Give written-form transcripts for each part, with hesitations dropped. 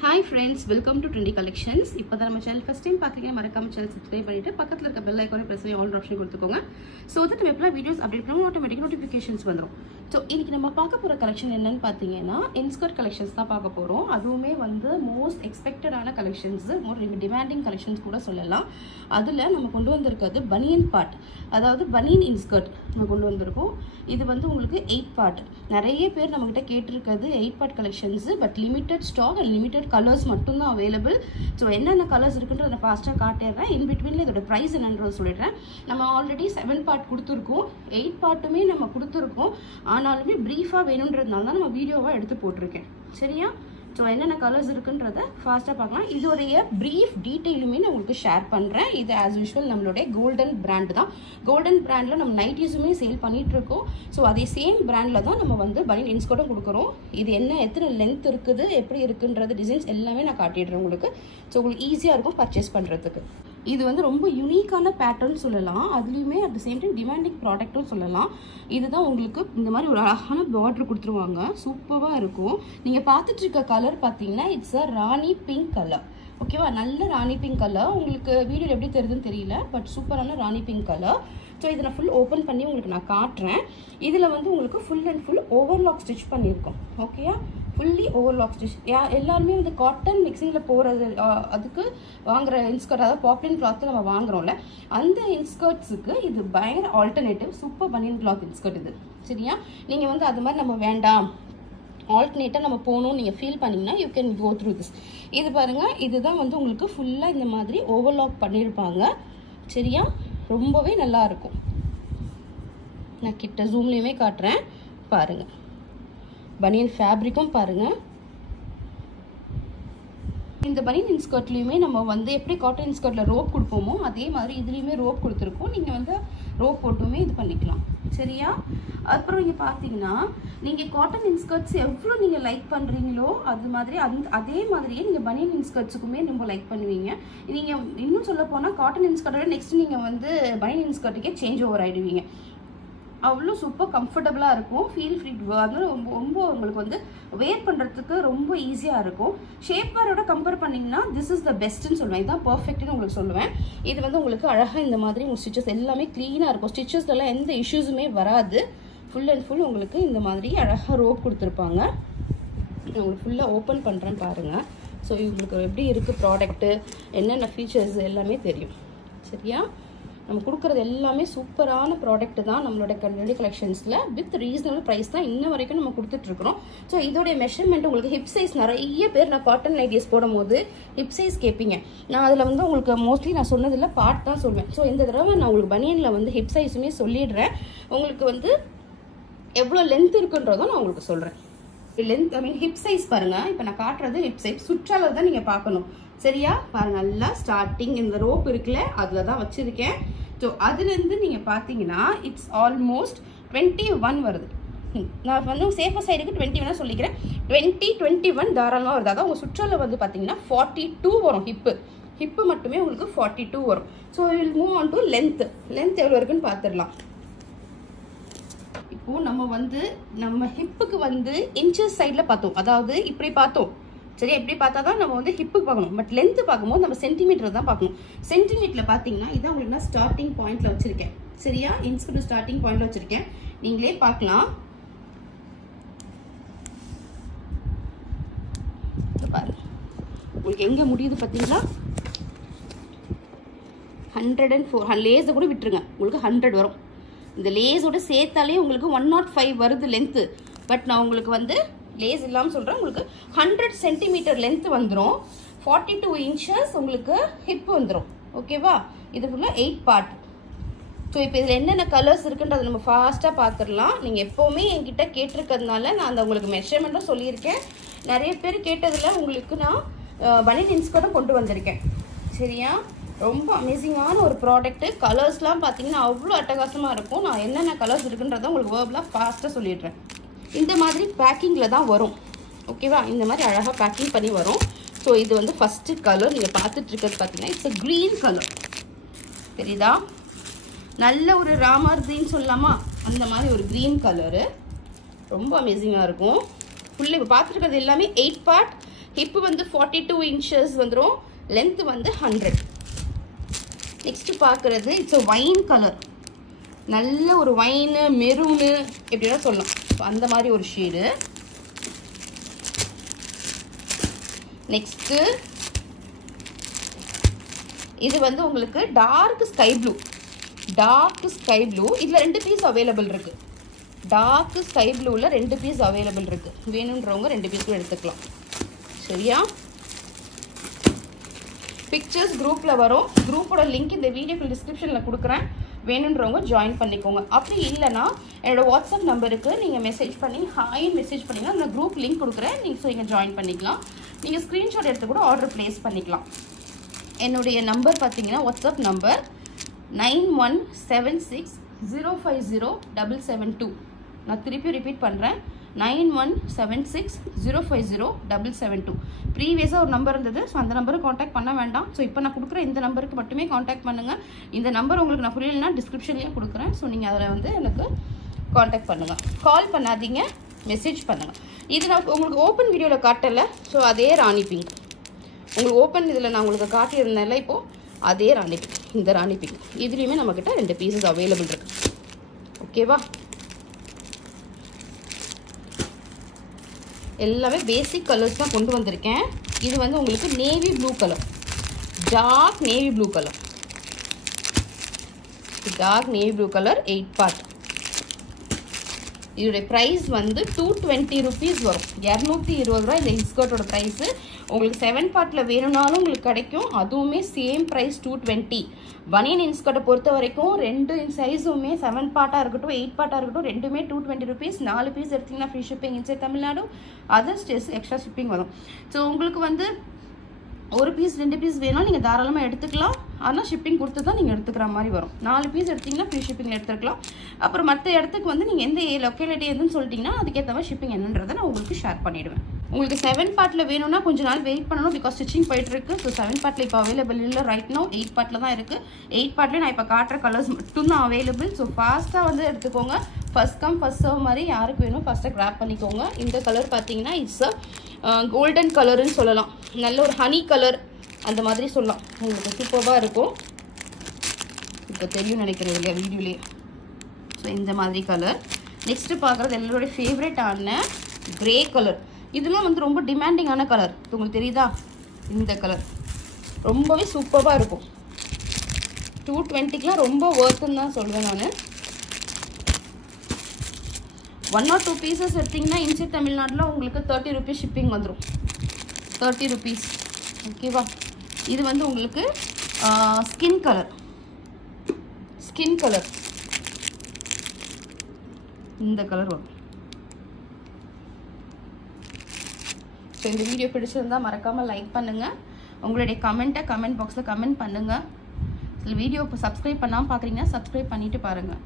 Hi friends, welcome to Trendy Collections. இப்போ தான் நம்ம சேனல் ஃபர்ஸ்ட் டைம் பார்க்குறீங்க, மறக்காம சேனல் சப்ஸ்கிரைப் பண்ணிட்டு பக்கத்துல இருக்க பெல் ஐகானை பிரஸ் பண்ணி ஆல் ஆப்ஷன் கொடுத்துக்கோங்க. சோ தட் நம்ம எப்பலாம் வீடியோஸ் அப்டேட் பண்ணுவோம் ஆட்டோமேட்டிக் நோட்டிஃபிகேஷன்ஸ் வந்துரும். சோ இன்னைக்கு நம்ம பார்க்க போற கலெக்ஷன் என்னன்னு பாத்தீங்கன்னா இன்ஸ்கர்ட் கலெக்ஷன்ஸ் தான் பார்க்க போறோம். அதுவுமே வந்து மோஸ்ட் எக்ஸ்பெக்டடான கலெக்ஷன்ஸ், மோர் டிமாண்டிங் கலெக்ஷன்ஸ் கூட சொல்லலாம். அதுல நம்ம கொண்டு வந்திருக்கிறது பனியன் பார்ட், அதாவது பனியன் இன்ஸ்கர்ட் நம்ம கொண்டு வந்திருக்கோம். இது வந்து உங்களுக்கு 8 பார்ட். நிறைய பேர் நம்ம கிட்ட கேட்டிருக்கிறது 8 part collections, but limited stock and limited colours மட்டும் தான் அவைலபிள். ஸோ என்னென்ன கலர்ஸ் இருக்குன்றத நான் ஃபாஸ்ட்டாக காட்டிடுறேன். இன் பிட்வீனில் இதோட ப்ரைஸ் என்னன்றது சொல்லிடுறேன். நம்ம ஆல்ரெடி 7 பார்ட் கொடுத்துருக்கோம், 8 பார்ட்டுமே நம்ம கொடுத்துருக்கோம். ஆனாலுமே ப்ரீஃபாக வேணுன்றதுனால தான் நம்ம வீடியோவாக எடுத்து போட்டிருக்கேன். சரியா? ஸோ என்னென்ன கலர்ஸ் இருக்குன்றத ஃபாஸ்ட்டாக பார்க்கலாம். இதோடைய ப்ரீஃப் டீட்டெயிலுமே நான் உங்களுக்கு ஷேர் பண்ணுறேன். இது ஆஸ் யூஷுவல் நம்மளுடைய கோல்டன் பிராண்ட் தான். கோல்டன் பிராண்டில் நம்ம நைட்டிஸுமே சேல் பண்ணிகிட்ருக்கோம். ஸோ அதே சேம் பிராண்டில் தான் நம்ம வந்து பனியன் இன்ஸ்கர்ட்டும் கொடுக்குறோம். இது என்ன, எத்தனை லென்த் இருக்குது, எப்படி இருக்குன்றது டிசைன்ஸ் எல்லாமே நான் காட்டிடுறேன் உங்களுக்கு. ஸோ உங்களுக்கு ஈஸியாக இருக்கும் பர்ச்சேஸ் பண்ணுறதுக்கு. இது வந்து ரொம்ப யூனிக்கான பேட்டர்ன் சொல்லலாம். அதுலேயுமே at the same time demanding ப்ராடக்ட்டும் சொல்லலாம். இதுதான் உங்களுக்கு இந்த மாதிரி ஒரு அழகான பார்டர் கொடுத்துருவாங்க. சூப்பராக இருக்கும். நீங்கள் பார்த்துட்டு இருக்க கலர் பார்த்தீங்கன்னா it's a Rani pink colour. ஓகேவா? நல்ல ராணி பிங்க் கலர். உங்களுக்கு வீடியோ எப்படி தெரியுதுன்னு தெரியல, பட் சூப்பரான ராணி பிங்க் கலர். ஸோ இதை நான் ஃபுல் ஓப்பன் பண்ணி உங்களுக்கு நான் காட்டுறேன். இதில் வந்து உங்களுக்கு full and full overlock stitch பண்ணியிருக்கோம். ஓகேயா? Fully overlock stitch. எல்லாருமே வந்து காட்டன் மிக்சிங்கில் போகிறது அதுக்கு வாங்குகிற இன்ஸ்கர்ட், அதாவது பாப்ளின் கிளாத்து நம்ம வாங்குறோம்ல, அந்த இன்ஸ்கர்ட்ஸுக்கு இது பயங்கர ஆல்டர்னேட்டிவ். சூப்பர் பனியன் கிளாத் இன்ஸ்கர்ட் இது. சரியா? நீங்கள் வந்து அது மாதிரி நம்ம வேண்டாம், ஆல்டர்னேட்டாக நம்ம போகணும்னு நீங்கள் ஃபீல் பண்ணிங்கன்னா you can go through this. இது பாருங்கள், இதுதான் வந்து உங்களுக்கு ஃபுல்லாக இந்த மாதிரி ஓவர்லாக் பண்ணியிருப்பாங்க. சரியா? ரொம்பவே நல்லா இருக்கும். நான் கிட்ட ஜூம்லேயுமே காட்டுறேன் பாருங்கள். பனியன் ஃபேப்ரிக்கும் பாருங்கள். இந்த பனியன் இன்ஸ்கர்ட்லேயுமே நம்ம வந்து எப்படி காட்டன் இன்ஸ்கர்ட்டில் ரோப் கொடுப்போமோ அதே மாதிரி இதுலேயுமே ரோப் கொடுத்துருக்கோம். நீங்கள் வந்து ரோப் போட்டுமே இது பண்ணிக்கலாம். சரியா? அப்புறம் நீங்கள் பார்த்தீங்கன்னா நீங்கள் காட்டன் இன்ஸ்கர்ட்ஸ் எவ்வளோ நீங்கள் லைக் பண்ணுறீங்களோ அது மாதிரி அதே மாதிரியே நீங்கள் பனியன் இன்ஸ்கர்ட்ஸுக்குமே ரொம்ப லைக் பண்ணுவீங்க. நீங்கள் இன்னும் சொல்ல போனால் காட்டன் இன்ஸ்கர்ட்டோட நெக்ஸ்ட் நீங்கள் வந்து பனியன் இன்ஸ்கர்ட்டுக்கே சேஞ்ச் ஓவர் ஆகிடுவீங்க. அவ்வளோ சூப்பர் கம்ஃபர்டபுளாக இருக்கும். ஃபீல் ஃப்ரீ, அதனால ரொம்ப உங்களுக்கு வந்து வேர் பண்ணுறதுக்கு ரொம்ப ஈஸியாக இருக்கும். ஷேப் வேரோட கம்பேர் பண்ணிங்கன்னா திஸ் இஸ் த பெஸ்ட்டுன்னு சொல்லுவேன். இதுதான் பர்ஃபெக்ட்னு உங்களுக்கு சொல்லுவேன். இது வந்து உங்களுக்கு அழகாக இந்த மாதிரி உங்கள் ஸ்டிச்சஸ் எல்லாமே க்ளீனாக இருக்கும். ஸ்டிச்சஸ்லாம் எந்த இஷ்யூஸுமே வராது. ஃபுல் அண்ட் ஃபுல் உங்களுக்கு இந்த மாதிரி அழகாக ரோப் கொடுத்துருப்பாங்க. உங்களுக்கு ஃபுல்லாக ஓப்பன் பண்ணுறேன்னு பாருங்கள். ஸோ உங்களுக்கு எப்படி இருக்குது ப்ராடக்ட்டு, என்னென்ன ஃபீச்சர்ஸ் எல்லாமே தெரியும். சரியா? நம்ம கொடுக்குறது எல்லாமே சூப்பரான ப்ராடக்ட் தான் நம்மளோட ட்ரெண்டி கலெக்ஷன்ஸில். வித் ரீசனபிள் ப்ரைஸ் தான் இன்ன வரைக்கும் நம்ம கொடுத்துட்ருக்குறோம். ஸோ இதோடைய மெஷர்மெண்ட் உங்களுக்கு ஹிப் சைஸ், நிறைய பேர் நான் காட்டன் நைட்டிஸ் போடும் போது ஹிப் சைஸ் கேட்பீங்க. நான் அதில் வந்து உங்களுக்கு மோஸ்ட்லி நான் சொன்னதில்லை, பார்ட் தான் சொல்வேன். ஸோ இந்த தடவை நான் உங்களுக்கு பனியனில் வந்து ஹிப் சைஸுமே சொல்லிடுறேன். உங்களுக்கு வந்து எவ்வளோ லென்த் இருக்குன்றதும் நான் உங்களுக்கு சொல்கிறேன். லென்த் ஐ மீன் ஹிப் சைஸ் பாருங்கள். இப்போ நான் காட்டுறது ஹிப் சைஸ், சுற்றளவு தான் நீங்கள் பார்க்கணும். சரியா? பாருங்க, நல்லா ஸ்டார்டிங் இந்த ரோப் இருக்குல்ல அதில் தான் வச்சுருக்கேன். ஸோ அதுலேருந்து நீங்கள் பார்த்தீங்கன்னா இட்ஸ் ஆல்மோஸ்ட் 21 வருது. நான் வந்து சேஃபர் சைடுக்கு 21 சொல்லிக்கிறேன். 21 தாராளமாக வருது. அதான் உங்கள் சுற்றளவு வந்து பார்த்தீங்கன்னா 42 வரும். ஹிப்பு மட்டுமே உங்களுக்கு 42 வரும். So will move on to length எவ்வளோ இருக்குன்னு பார்த்துடலாம். இப்போது நம்ம ஹிப்புக்கு வந்து இன்ச்சஸ் சைடில் பார்த்தோம், அதாவது இப்படி பார்த்தோம். சரியா? இப்படி பார்த்தா தான் நம்ம வந்து ஹிப்புக்கு பார்க்கணும். பட் லென்த்து பார்க்கும்போது நம்ம சென்டிமீட்டர் தான் பார்க்கணும். சென்டிமீட்டரில் பார்த்தீங்கன்னா இதான் உங்களுக்கு நான் ஸ்டார்டிங் பாயிண்டில் வச்சுருக்கேன். சரியா? இன்ஸ்கர்ட் ஸ்டார்டிங் பாயிண்டில் வச்சுருக்கேன். நீங்களே பார்க்கலாம். பாருங்க, உங்களுக்கு எங்கே முடியுது பார்த்தீங்களா? 104. லேஸை கூட விட்டுருங்க, உங்களுக்கு 100 வரும். இந்த லேஸோட சேர்த்தாலே உங்களுக்கு 105 வருது லென்த்து. பட் நான் உங்களுக்கு வந்து லேஸ் இல்லாமல் சொல்கிறேன். உங்களுக்கு 100 சென்டிமீட்டர் லென்த் வந்துடும். 42 இன்ச்சஸ் உங்களுக்கு ஹிப் வந்துடும். ஓகேவா? இது ஃபுல்லாக 8 பார்ட். ஸோ இப்போ இதில் என்னென்ன கலர்ஸ் இருக்குன்றதை நம்ம ஃபாஸ்ட்டாக பார்த்துடலாம். நீங்கள் எப்போவுமே என்கிட்ட கேட்டிருக்கிறதுனால நான் அந்த உங்களுக்கு மெஷர்மெண்ட்டும் சொல்லியிருக்கேன். நிறைய பேர் கேட்டதில் உங்களுக்கு நான் பனியன் இன்ஸ்கர்ட்டும் கொண்டு வந்திருக்கேன். சரியா? ரொம்ப அமேசிங்கான ஒரு ப்ராடக்ட்டு. கலர்ஸ்லாம் பார்த்தீங்கன்னா அவ்வளோ அட்டகாசமாக இருக்கும். நான் என்னென்ன கலர்ஸ் இருக்குன்றதை உங்களுக்கு வேர்பலாக ஃபாஸ்ட்டாக சொல்லிடுறேன். இந்த மாதிரி பேக்கிங்கில் தான் வரும். ஓகேவா? இந்த மாதிரி அழகாக பேக்கிங் பண்ணி வரும். ஸோ இது வந்து ஃபஸ்ட்டு கலர் நீங்கள் பார்த்துட்ருக்கிறது பார்த்தீங்கன்னா இட்ஸ் அ க்ரீன் கலர். தெரியுதா? நல்ல ஒரு ராமர் க்ரீன் சொல்லலாமா, அந்த மாதிரி ஒரு க்ரீன் கலரு. ரொம்ப அமேசிங்காக இருக்கும். ஃபுல்லி இப்போ பார்த்துருக்கிறது எல்லாமே 8 பார்ட். ஹிப் வந்து 42 inches வந்துரும். லென்த் வந்து 100. நெக்ஸ்ட் பார்க்குறது இட்ஸ் வைன் கலர். நல்ல ஒரு வைனு மெரூனு எப்படின்னா சொல்லலாம். அந்த மாதிரி ஒரு ஷேடு. நெக்ஸ்ட்டு இது வந்து உங்களுக்கு டார்க் ஸ்கை ப்ளூ. இதில் 2 பீஸ் அவைலபிள் இருக்குது. டார்க் ஸ்கை ப்ளூவில் 2 பீஸ் அவைலபிள் இருக்குது. வேணுன்றவங்க 2 பீஸும் எடுத்துக்கலாம். சரியா? பிக்சர்ஸ் குரூப்பில் வரும். குரூப்போட லிங்க் இந்த வீடியோக்கு டிஸ்கிரிப்ஷனில் கொடுக்குறேன். வேணுன்றவங்க ஜாயின் பண்ணிக்கோங்க. அப்படி இல்லைனா என்னோட வாட்ஸ்அப் நம்பருக்கு நீங்கள் மெசேஜ் பண்ணி ஹாய்ன்னு மெசேஜ் பண்ணிங்கன்னா நான் குரூப் லிங்க் கொடுக்குறேன். நீங்கள் ஜாயின் பண்ணிக்கலாம். நீங்கள் ஸ்க்ரீன்ஷாட் எடுத்து கூட ஆர்டர் ப்ளேஸ் பண்ணிக்கலாம். என்னுடைய நம்பர் பார்த்தீங்கன்னா வாட்ஸ்அப் நம்பர் 9176050772. நான் திருப்பி ரிப்பீட் பண்ணுறேன். 9176050772. ப்ரீவியஸாக ஒரு நம்பர் இருந்தது. ஸோ அந்த நம்பருக்கு காண்டாக்ட் பண்ண வேண்டாம். ஸோ இப்போ நான் கொடுக்குற இந்த நம்பருக்கு மட்டுமே காண்டாக்ட் பண்ணுங்கள். இந்த நம்பர் உங்களுக்கு நான் புரியலைன்னா டிஸ்கிரிப்ஷன்லேயும் கொடுக்குறேன். ஸோ நீங்கள் அதில் வந்து எனக்கு காண்டாக்ட் பண்ணுங்கள். கால் பண்ணாதீங்க, மெசேஜ் பண்ணுங்கள். இது நான் உங்களுக்கு ஓப்பன் வீடியோவில் காட்டலை. ஸோ அதே ராணி பிங்க் உங்களுக்கு ஓப்பன் இதில் நான் உங்களுக்கு காட்டியிருந்தேன்ல. இப்போது அதே ராணி பிங்க், இந்த ராணி பிங்க் இதுலேயுமே நம்மக்கிட்ட 2 பீசஸ் அவைலபிள் இருக்குது. ஓகேவா? எல்லாமே பேசிக் கலர்ஸ் தான் கொண்டு வந்திருக்கேன். இது வந்து உங்களுக்கு navy blue colour, dark navy blue colour. 8 part. இதோடைய ப்ரைஸ் வந்து 220 rupees வரும். 220 ரூபா இந்த இன்ஸ்கர்ட்டோட ப்ரைஸு. உங்களுக்கு 7 பார்ட்டில் வேணும்னாலும் உங்களுக்கு கிடைக்கும். அதுவுமே சேம் ப்ரைஸ் 220. பனியன் இன்ஸ்கர்ட்டை பொறுத்த வரைக்கும் 2 சைஸுமே 7 பார்ட்டாக இருக்கட்டும் 8 பார்ட்டாக இருக்கட்டும் ரெண்டுமே 220 rupees. 4 பீஸ் எடுத்திங்கன்னா free shipping inside Tamil Nadu. Other states extra shipping வரும். ஸோ உங்களுக்கு வந்து 1 பீஸ் 2 பீஸ் வேணாலும் நீங்கள் தாராளமாக எடுத்துக்கலாம். ஆனால் ஷிப்பிங் கொடுத்து தான் நீங்கள் எடுத்துக்கிற மாதிரி வரும். 4 பீஸ் எடுத்திங்கன்னா ஃப்ரீ ஷிப்பிங்கில் எடுத்துக்கலாம். அப்புறம் மற்ற இடத்துக்கு வந்து நீங்கள் எந்த லொக்கேலிட்டி எதுன்னு சொல்லிட்டிங்கன்னா அதுக்கேற்ற மாதிரி ஷிப்பிங் என்னன்றதை நான் உங்களுக்கு ஷேர் பண்ணிவிடுவேன். உங்களுக்கு 7 பார்ட்டில் வேணும்னா கொஞ்சம் நாள் வெயிட் பண்ணணும். பிகாஸ் ஸ்டிச்சிங் போயிட்டுருக்கு. ஸோ 7 பார்ட்டில் இப்போ அவைலபிள் இல்லை. ரைட் நோ 8 பார்ட்டில் தான் இருக்குது. 8 பார்ட்லேயே நான் இப்போ காட்டுற கலர்ஸ் மட்டும் தான் அவைலபிள். ஸோ ஃபாஸ்ட்டாக வந்து எடுத்துக்கோங்க. ஃபர்ஸ்ட் கம் ஃபர்ஸ்ட் சர்வ் மாதிரி யாருக்கு வேணும் ஃபஸ்ட்டாக கிராப் பண்ணிக்கோங்க. இந்த கலர் பார்த்தீங்கன்னா இட்ஸ் கோல்டன் கலருன்னு சொல்லலாம். நல்ல ஒரு ஹனி கலர் அந்த மாதிரி சொல்லலாம். உங்களுக்கு சூப்பராக இருக்கும். இப்போ தெரியும் நினைக்கிறேன் இல்லையா வீடியோலேயே. ஸோ இந்த மாதிரி கலர். நெக்ஸ்ட்டு பார்க்குறது எல்லாரோடைய ஃபேவரட்டான கிரே கலர். இதெல்லாம் வந்து ரொம்ப டிமாண்டிங்கான கலர். உங்களுக்கு தெரியுதா? இந்த கலர் ரொம்பவே சூப்பராக இருக்கும். 220க்குலாம் ரொம்ப ஒர்த்துன்னு தான் சொல்லுவேன் நான். 1 or 2 பீசஸ் எடுத்திங்கன்னா இன்சைட் தமிழ்நாட்டில் உங்களுக்கு 30 rupees ஷிப்பிங் வந்துடும். 30 rupees. ஓகேவா? இது வந்து உங்களுக்கு ஸ்கின் கலர். இந்த கலர் வரும். ஸோ இந்த வீடியோ பிடிச்சிருந்தால் மறக்காமல் லைக் பண்ணுங்கள். உங்களுடைய கமெண்ட்டை கமெண்ட் பாக்ஸில் கமெண்ட் பண்ணுங்கள். சில வீடியோ இப்போ சப்ஸ்கிரைப் பண்ணாமல் பார்க்குறீங்கன்னா சப்ஸ்கிரைப் பண்ணிவிட்டு பாருங்கள்.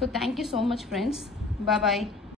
So thank you so much friends. Bye bye.